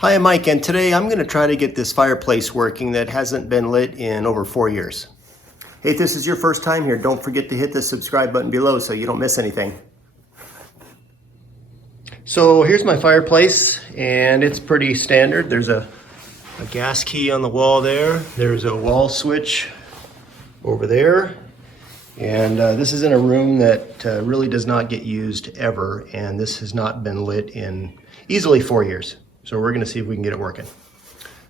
Hi, I'm Mike, and today I'm going to try to get this fireplace working that hasn't been lit in over 4 years. Hey, if this is your first time here, don't forget to hit the subscribe button below so you don't miss anything. So here's my fireplace, and it's pretty standard. There's a gas key on the wall there. There's a wall switch over there. And this is in a room that really does not get used ever, and this has not been lit in easily 4 years. So we're gonna see if we can get it working.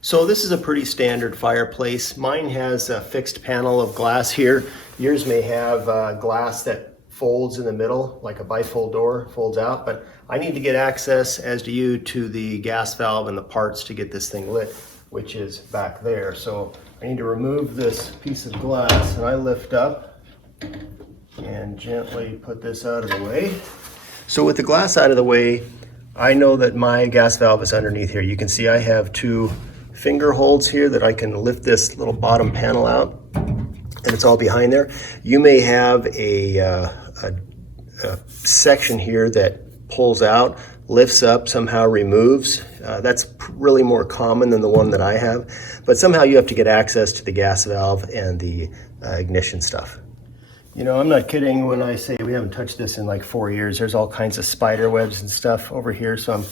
So this is a pretty standard fireplace. Mine has a fixed panel of glass here. Yours may have glass that folds in the middle, like a bifold door, folds out, but I need to get access, as do you, to the gas valve and the parts to get this thing lit, which is back there. So I need to remove this piece of glass, and I lift up and gently put this out of the way. So with the glass out of the way, I know that my gas valve is underneath here. You can see I have 2 finger holds here that I can lift this little bottom panel out, and it's all behind there. You may have a section here that pulls out, lifts up, somehow removes. That's really more common than the one that I have, but somehow you have to get access to the gas valve and the ignition stuff. You know, I'm not kidding when I say we haven't touched this in like 4 years. There's all kinds of spider webs and stuff over here, so I'm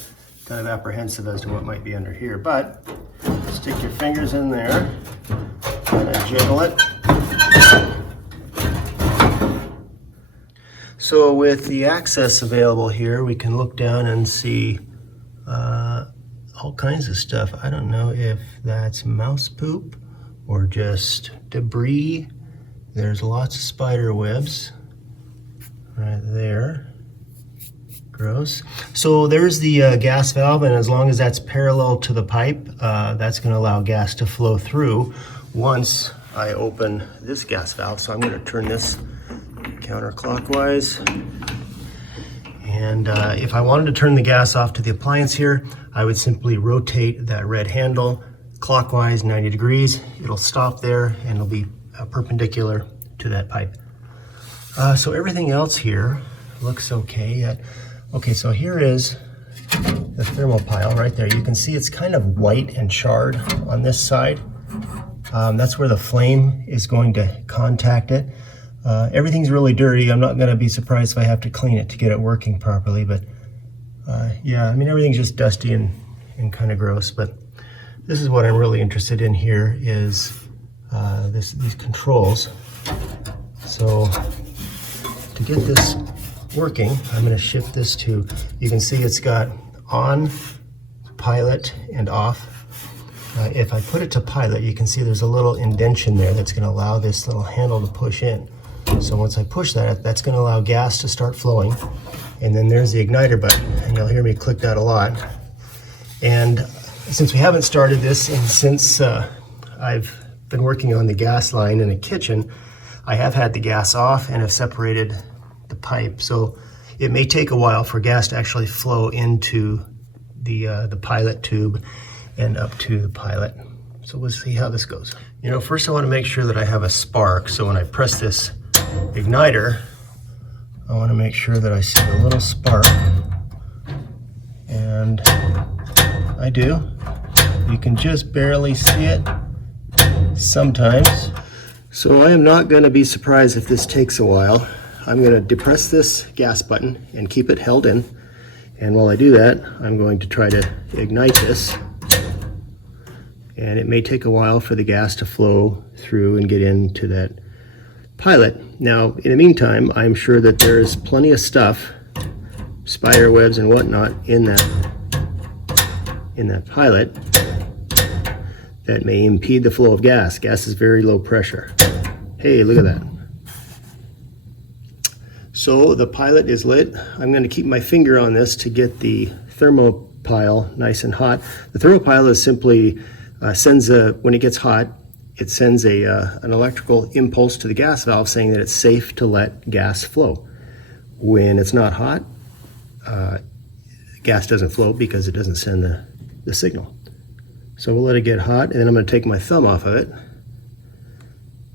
kind of apprehensive as to what might be under here. But stick your fingers in there, kind of jiggle it. So with the access available here, we can look down and see all kinds of stuff. I don't know if that's mouse poop or just debris. There's lots of spider webs right there. Gross. So there's the gas valve, and as long as that's parallel to the pipe, that's going to allow gas to flow through once I open this gas valve. So I'm going to turn this counterclockwise. And if I wanted to turn the gas off to the appliance here, I would simply rotate that red handle clockwise 90 degrees. It'll stop there and it'll be perpendicular to that pipe. So everything else here looks okay. Okay, so here is the thermopile right there. You can see it's kind of white and charred on this side. That's where the flame is going to contact it. Everything's really dirty. I'm not going to be surprised if I have to clean it to get it working properly, but yeah, I mean, everything's just dusty and kind of gross. But this is what I'm really interested in here is these controls. So to get this working, I'm going to shift this to, you can see it's got on, pilot, and off. If I put it to pilot, you can see there's a little indentation there that's going to allow this little handle to push in. So once I push that, that's going to allow gas to start flowing. And then there's the igniter button, and you'll hear me click that a lot. And since we haven't started this, and since I've been working on the gas line in a kitchen, I have had the gas off and have separated the pipe. So it may take a while for gas to actually flow into the pilot tube and up to the pilot. So we'll see how this goes. You know, first I want to make sure that I have a spark. So when I press this igniter, I want to make sure that I see a little spark. And I do. You can just barely see it sometimes. So I am not going to be surprised if this takes a while. I'm going to depress this gas button and keep it held in. And while I do that, I'm going to try to ignite this. And it may take a while for the gas to flow through and get into that pilot. Now, in the meantime, I'm sure that there's plenty of stuff, spider webs and whatnot, in that pilot that may impede the flow of gas. Gas is very low pressure. Hey, look at that. So the pilot is lit. I'm going to keep my finger on this to get the thermopile nice and hot. The thermopile is simply when it gets hot, it sends an electrical impulse to the gas valve saying that it's safe to let gas flow. When it's not hot, gas doesn't flow because it doesn't send the signal. So we'll let it get hot, and then I'm going to take my thumb off of it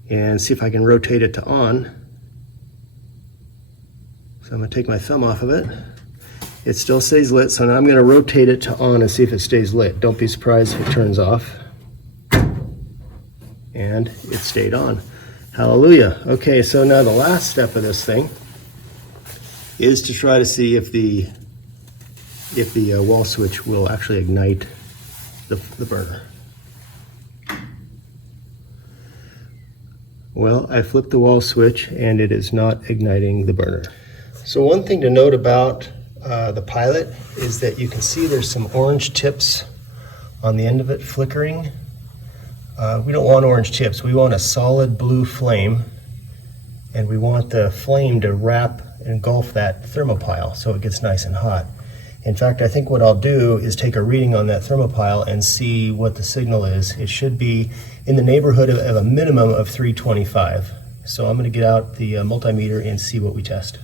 and see if I can rotate it to on. So I'm going to take my thumb off of it, It still stays lit, so now I'm going to rotate it to on and see if it stays lit. Don't be surprised if it turns off. And it stayed on. Hallelujah. Okay, so now the last step of this thing is to try to see if the wall switch will actually ignite the burner. Well, I flipped the wall switch and it is not igniting the burner. So one thing to note about the Pilot is that you can see there's some orange tips on the end of it flickering. We don't want orange tips, we want a solid blue flame, and we want the flame to wrap and engulf that thermopile so it gets nice and hot. In fact, I think what I'll do is take a reading on that thermopile and see what the signal is. It should be in the neighborhood of a minimum of 325. So I'm going to get out the multimeter and see what we test.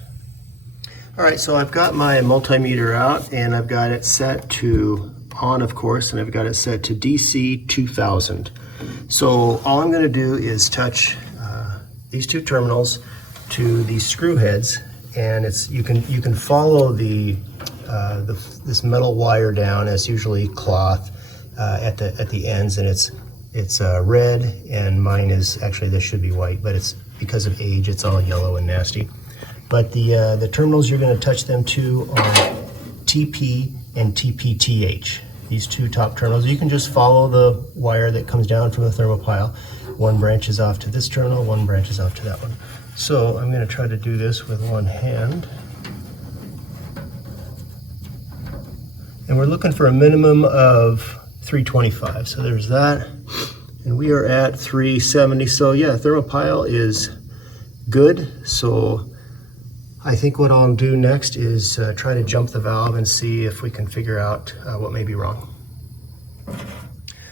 All right, so I've got my multimeter out and I've got it set to on, of course, and I've got it set to DC 2000. So all I'm going to do is touch these two terminals to these screw heads, and you can follow this metal wire down. It's usually cloth at the ends, and it's red, and mine is actually, this should be white, but it's because of age, it's all yellow and nasty. But the terminals you're going to touch them to are TP and TPTH. These two top terminals. You can just follow the wire that comes down from the thermopile. One branches off to this terminal, one branches off to that one. So I'm going to try to do this with one hand. And we're looking for a minimum of 325. So there's that. And we are at 370. So yeah, thermopile is good. So I think what I'll do next is try to jump the valve and see if we can figure out what may be wrong.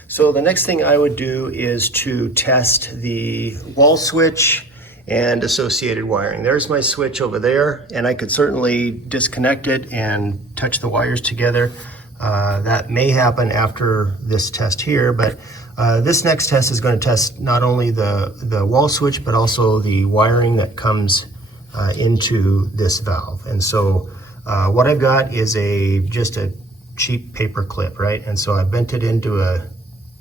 So the next thing I would do is to test the wall switch and associated wiring. There's my switch over there, and I could certainly disconnect it and touch the wires together. That may happen after this test here, but this next test is going to test not only the wall switch, but also the wiring that comes into this valve. And so what I've got is just a cheap paper clip, right? And so I bent it into a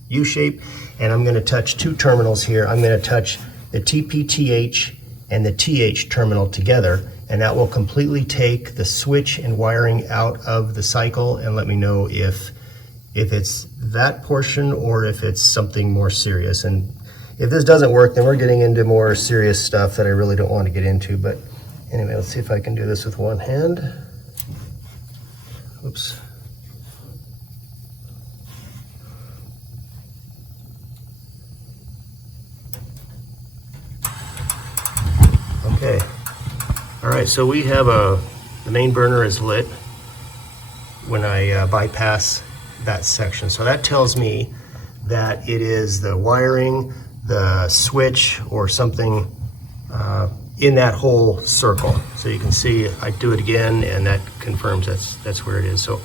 U shape, and I'm going to touch two terminals here. I'm going to touch the TPTH and the TH terminal together, and that will completely take the switch and wiring out of the cycle and let me know if it's that portion or if it's something more serious. And if this doesn't work, then we're getting into more serious stuff that I really don't want to get into. But anyway, let's see if I can do this with one hand. Oops. Okay. All right, so we have the main burner is lit when I bypass that section. So that tells me that it is the wiring, the switch, or something in that whole circle. So you can see I do it again, and that confirms that's where it is. So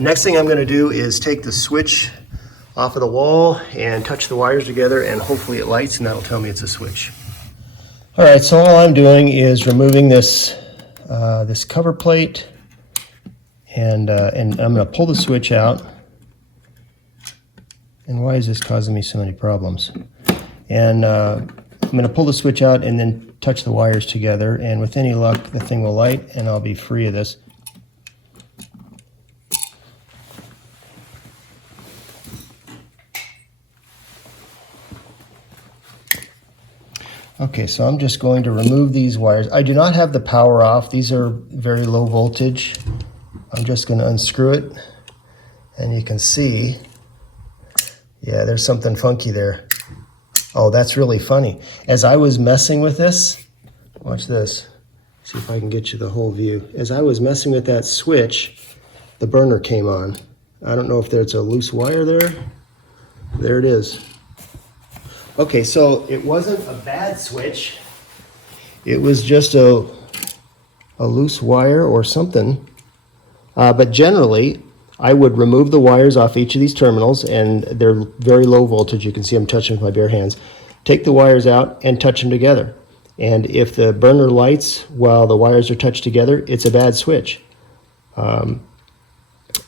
next thing I'm going to do is take the switch off of the wall and touch the wires together, and hopefully it lights, and that'll tell me it's a switch. All right, so all I'm doing is removing this this cover plate, and I'm going to pull the switch out. And why is this causing me so many problems? And I'm going to pull the switch out and then touch the wires together, and with any luck the thing will light and I'll be free of this. Okay, so I'm just going to remove these wires. I do not have the power off. These are very low voltage. I'm just going to unscrew it, and you can see, yeah, there's something funky there. Oh, that's really funny. As I was messing with this, watch this. See if I can get you the whole view. As I was messing with that switch, the burner came on. I don't know if there's a loose wire there. There it is. Okay, so it wasn't a bad switch. It was just a loose wire or something. But generally, I would remove the wires off each of these terminals, and they're very low voltage. You can see I'm touching with my bare hands. Take the wires out and touch them together. And if the burner lights while the wires are touched together, it's a bad switch.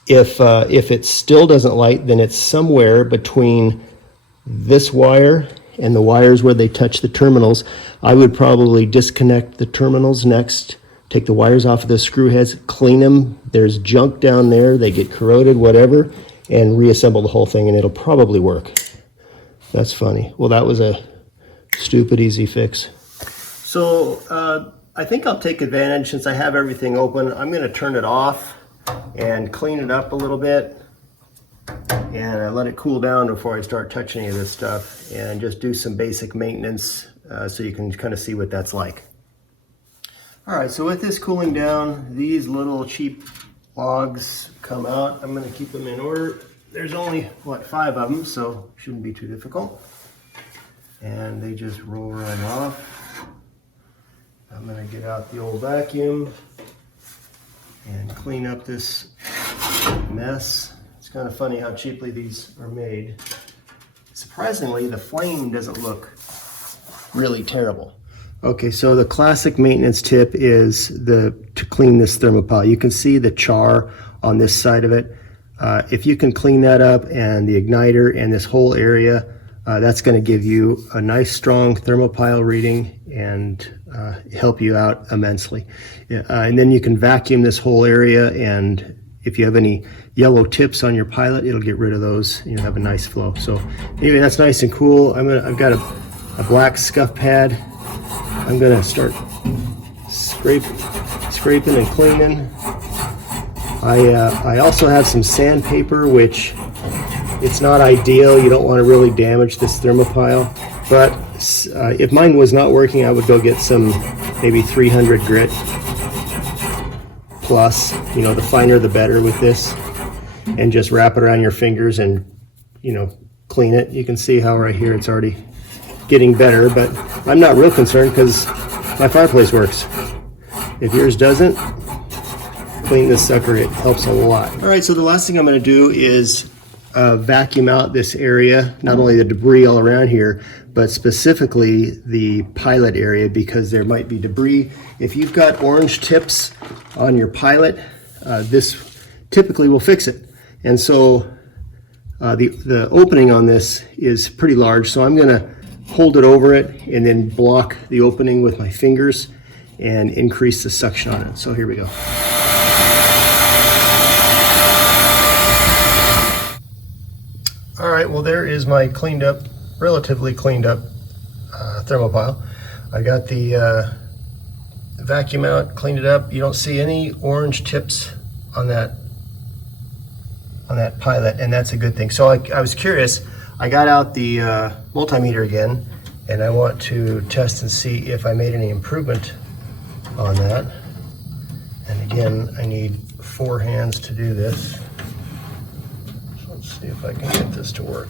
If it still doesn't light, then it's somewhere between this wire and the wires where they touch the terminals. I would probably disconnect the terminals next, take the wires off of the screw heads, clean them. There's junk down there, they get corroded, whatever, and reassemble the whole thing, and it'll probably work. That's funny. Well, that was a stupid easy fix. So I think I'll take advantage, since I have everything open, I'm going to turn it off and clean it up a little bit, and let it cool down before I start touching any of this stuff, and just do some basic maintenance so you can kind of see what that's like. All right, so with this cooling down, these little cheap logs come out. I'm going to keep them in order. There's only, what, 5 of them, so shouldn't be too difficult. And they just roll right off. I'm going to get out the old vacuum and clean up this mess. It's kind of funny how cheaply these are made. Surprisingly, the flame doesn't look really terrible. Okay, so the classic maintenance tip is to clean this Thermopile. You can see the char on this side of it. If you can clean that up, and the igniter and this whole area, that's going to give you a nice strong Thermopile reading and help you out immensely. And then you can vacuum this whole area, and if you have any yellow tips on your pilot, it'll get rid of those, and you'll have a nice flow. So anyway, that's nice and cool. I've got a black scuff pad. I'm gonna start scraping and cleaning. I also have some sandpaper, which it's not ideal. You don't want to really damage this Thermopile, but if mine was not working, I would go get some maybe 300 grit plus. You know, the finer the better with this, and just wrap it around your fingers and, you know, clean it. You can see how right here it's already getting better, but I'm not real concerned because my fireplace works. If yours doesn't, clean this sucker. It helps a lot. All right, so the last thing I'm going to do is vacuum out this area, not only the debris all around here, but specifically the pilot area, because there might be debris. If you've got orange tips on your pilot, this typically will fix it. And so the opening on this is pretty large, so I'm going to hold it over it and then block the opening with my fingers and increase the suction on it. So here we go. All right, well, there is my cleaned up, relatively cleaned up Thermopile. I got the vacuum out, cleaned it up. You don't see any orange tips on that pilot, and that's a good thing. So I was curious. I got out the multimeter again, and I want to test and see if I made any improvement on that. And again, I need 4 hands to do this. So let's see if I can get this to work.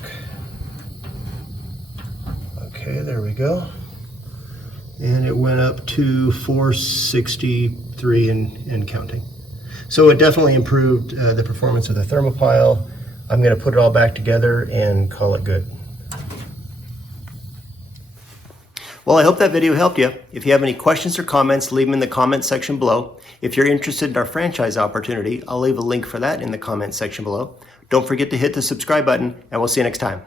Okay, there we go. And it went up to 463 and counting. So it definitely improved the performance of the Thermopile. I'm going to put it all back together and call it good. Well, I hope that video helped you. If you have any questions or comments, leave them in the comment section below. If you're interested in our franchise opportunity, I'll leave a link for that in the comment section below. Don't forget to hit the subscribe button, and we'll see you next time.